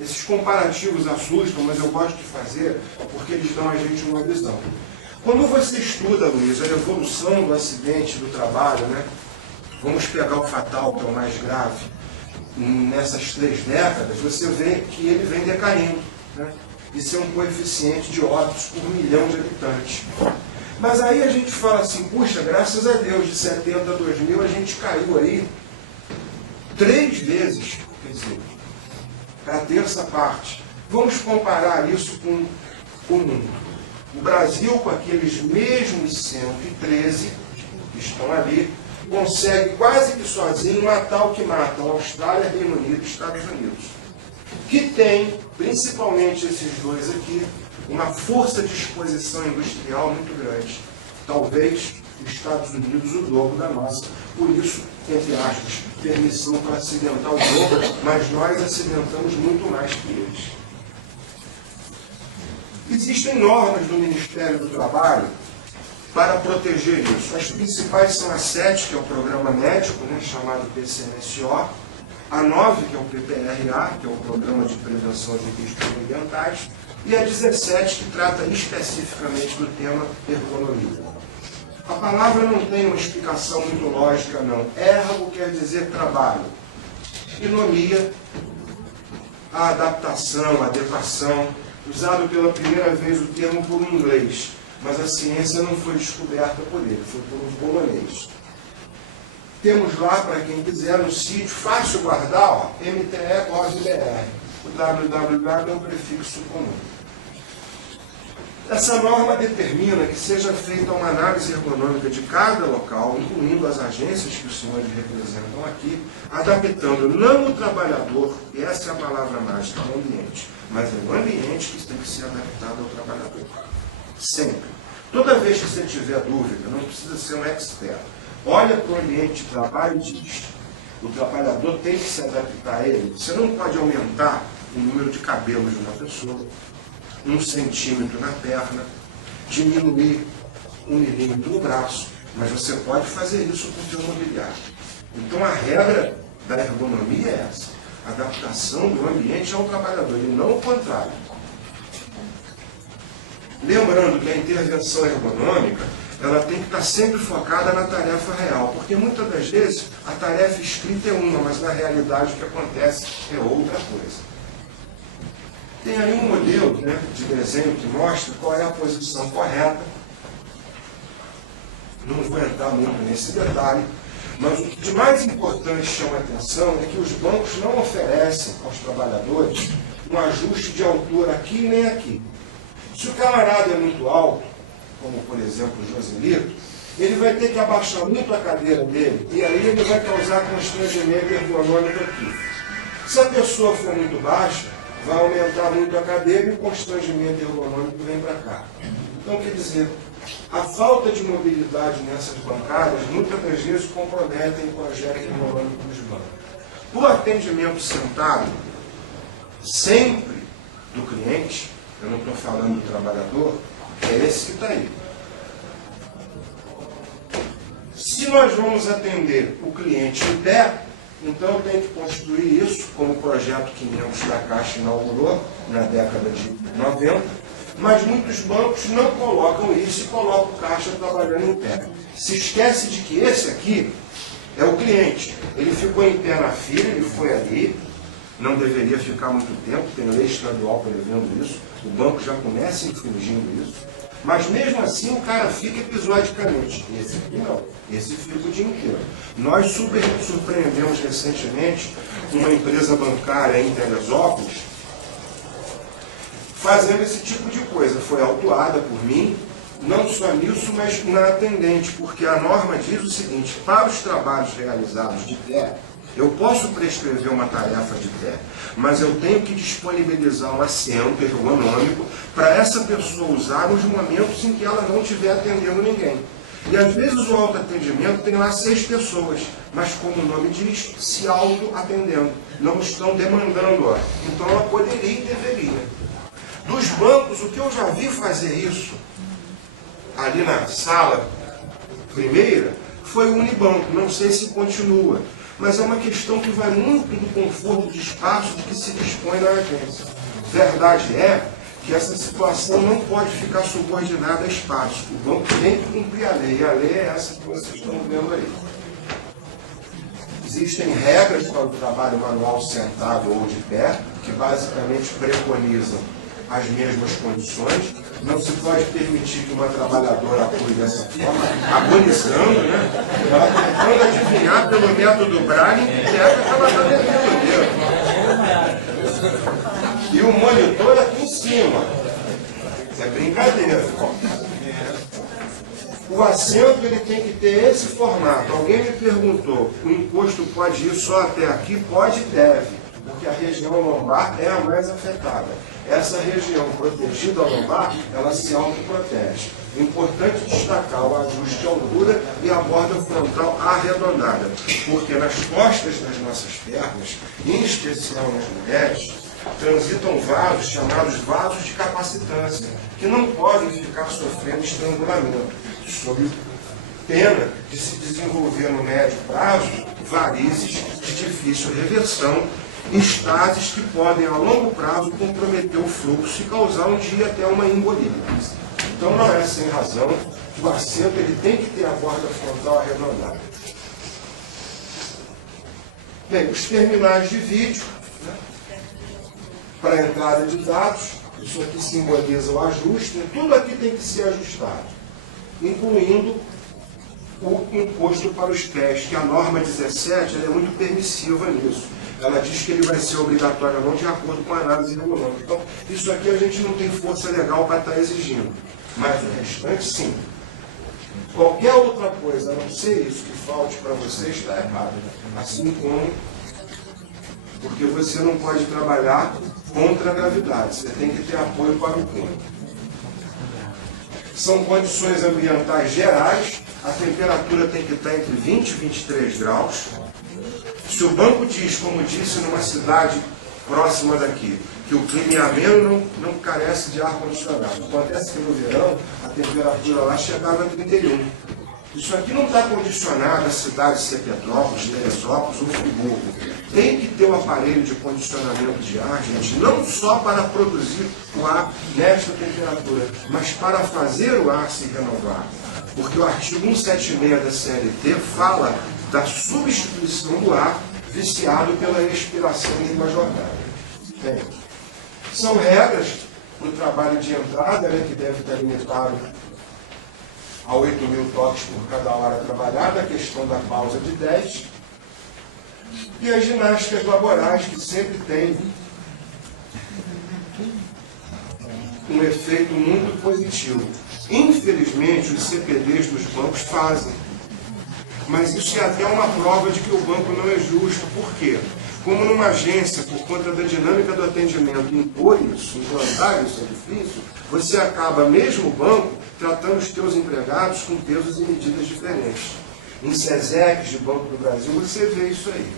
Esses comparativos assustam, mas eu gosto de fazer porque eles dão a gente uma visão. Quando você estuda, Luiz, a evolução do acidente do trabalho, né? Vamos pegar o fatal, que é o mais grave, nessas 3 décadas, você vê que ele vem decaindo, né? Isso é um coeficiente de óbitos por 1 milhão de habitantes. Mas aí a gente fala assim, puxa, graças a Deus, de 70 a 2000 a gente caiu aí 3 vezes, quer dizer, a terça parte. Vamos comparar isso com o mundo. O Brasil, com aqueles mesmos 113 que estão ali, consegue quase que sozinho matar o que matam Austrália, Reino Unido e Estados Unidos. Que tem, principalmente esses dois aqui, uma força de exposição industrial muito grande. Talvez os Estados Unidos o dobro da nossa. Por isso, entre aspas, permissão para acidentar o dobro, mas nós acidentamos muito mais que eles. Existem normas do Ministério do Trabalho para proteger isso. As principais são a 7, que é o Programa Médico, né, chamado PCMSO, a 9, que é o PPRA, que é o Programa de Prevenção de Riscos Ambientais, e a 17, que trata especificamente do tema ergonomia. A palavra não tem uma explicação muito lógica, não. Ergo quer dizer trabalho. Inomia, a adaptação, a adequação, usado pela primeira vez o termo por um inglês, mas a ciência não foi descoberta por ele, foi por um polonês. Temos lá, para quem quiser, no sítio, fácil guardar, ó, MTE.gov.br. O www é um prefixo comum. Essa norma determina que seja feita uma análise ergonômica de cada local, incluindo as agências que os senhores representam aqui, adaptando não o trabalhador, e essa é a palavra mágica, ao ambiente, mas é o ambiente que tem que ser adaptado ao trabalhador. Sempre. Toda vez que você tiver dúvida, não precisa ser um expert. Olha para o ambiente de trabalho e diz, o trabalhador tem que se adaptar a ele. Você não pode aumentar o número de cabelos de uma pessoa, 1 centímetro na perna, diminuir 1 milímetro no braço, mas você pode fazer isso com o seu mobiliário. Então a regra da ergonomia é essa, a adaptação do ambiente ao trabalhador, e não o contrário. Lembrando que a intervenção ergonômica, ela tem que estar sempre focada na tarefa real, porque muitas das vezes a tarefa escrita é uma, mas na realidade o que acontece é outra coisa. Tem aí um modelo, né, de desenho que mostra qual é a posição correta. Não vou entrar muito nesse detalhe, mas o que de mais importante chama a atenção é que os bancos não oferecem aos trabalhadores um ajuste de altura aqui nem aqui. Se o camarada é muito alto, como por exemplo o Joselito, ele vai ter que abaixar muito a cadeira dele e aí ele vai causar constrangimento ergonômico aqui. Se a pessoa for muito baixa, vai aumentar muito a cadeira e o constrangimento ergonômico vem para cá. Então, quer dizer, a falta de mobilidade nessas bancadas muitas das vezes comprometem o projeto ergonômico dos bancos. O atendimento sentado, sempre do cliente, eu não estou falando do trabalhador, é esse que está aí. Se nós vamos atender o cliente em pé, então tem que construir isso, como o projeto 500 da Caixa inaugurou na década de 90, mas muitos bancos não colocam isso e colocam o caixa trabalhando em pé. Se esquece de que esse aqui é o cliente. Ele ficou em pé na fila, ele foi ali, não deveria ficar muito tempo, tem lei estadual prevendo isso, o banco já começa infringindo isso. Mas mesmo assim o cara fica episodicamente. Esse aqui não. Esse fica o dia inteiro. Nós surpreendemos recentemente uma empresa bancária em Teresópolis fazendo esse tipo de coisa. Foi autuada por mim, não só nisso, mas na atendente, porque a norma diz o seguinte, para os trabalhos realizados de pé, eu posso prescrever uma tarefa de pé, mas eu tenho que disponibilizar um assento ergonômico para essa pessoa usar nos momentos em que ela não estiver atendendo ninguém. E às vezes o autoatendimento tem lá 6 pessoas, mas como o nome diz, se auto-atendendo. Não estão demandando hora. Então ela poderia e deveria. Dos bancos, o que eu já vi fazer isso, ali na sala primeira, foi o Unibanco. Não sei se continua. mas é uma questão que vai muito do conforto de espaço de que se dispõe na agência. Verdade é que essa situação não pode ficar subordinada a espaço. O banco tem que cumprir a lei, e a lei é essa que vocês estão vendo aí. Existem regras para o trabalho manual sentado ou de pé, que basicamente preconizam as mesmas condições. Não se pode permitir que uma trabalhadora atue dessa forma, agonizando, né? Ela tentando adivinhar pelo método Braille em que é que ela está devendo. E o monitor aqui em cima. É brincadeira. O assento ele tem que ter esse formato. Alguém me perguntou, o encosto pode ir só até aqui? Pode e deve, porque a região lombar é a mais afetada. Essa região protegida lombar, ela se autoprotege. Importante destacar o ajuste de altura e a borda frontal arredondada, porque nas costas das nossas pernas, em especial nas mulheres, transitam vasos chamados vasos de capacitância, que não podem ficar sofrendo estrangulamento, sob pena de se desenvolver no médio prazo varizes de difícil reversão, estases que podem a longo prazo comprometer o fluxo e causar um dia até uma embolia. Então não é sem razão que o assento ele tem que ter a borda frontal arredondada. Bem, os terminais de vídeo, né, para a entrada de dados, isso aqui simboliza o ajuste, né, tudo aqui tem que ser ajustado, incluindo o imposto para os pés, que a norma 17 ela é muito permissiva nisso. Ela diz que ele vai ser obrigatório ou não de acordo com a análise regular. Então, isso aqui a gente não tem força legal para estar exigindo, mas o restante sim. Qualquer outra coisa a não ser isso que falte para você está errado. Assim como, porque você não pode trabalhar contra a gravidade, você tem que ter apoio para o punho. São condições ambientais gerais, a temperatura tem que estar entre 20 e 23 graus. Se o banco diz, como disse numa cidade próxima daqui, que o clima é ameno, não carece de ar-condicionado. Acontece que no verão a temperatura lá chegava a 31. Isso aqui não está condicionado a cidades de Petrópolis, Teresópolis ou Friburgo. Tem que ter um aparelho de condicionamento de ar, gente, não só para produzir o ar nesta temperatura, mas para fazer o ar se renovar. Porque o artigo 176 da CLT fala da substituição do ar viciado pela expiração de uma jornada. Bem, são regras para o trabalho de entrada, né, que deve estar limitado a 8.000 toques por cada hora trabalhada, a questão da pausa de 10, e as ginásticas laborais, que sempre tem um efeito muito positivo. Infelizmente, os CPDs dos bancos fazem. Mas isso é até uma prova de que o banco não é justo. Por quê? Como numa agência, por conta da dinâmica do atendimento, impor isso, implantar isso é difícil, você acaba, mesmo o banco, tratando os teus empregados com pesos e medidas diferentes. Em SESEC de Banco do Brasil, você vê isso aí.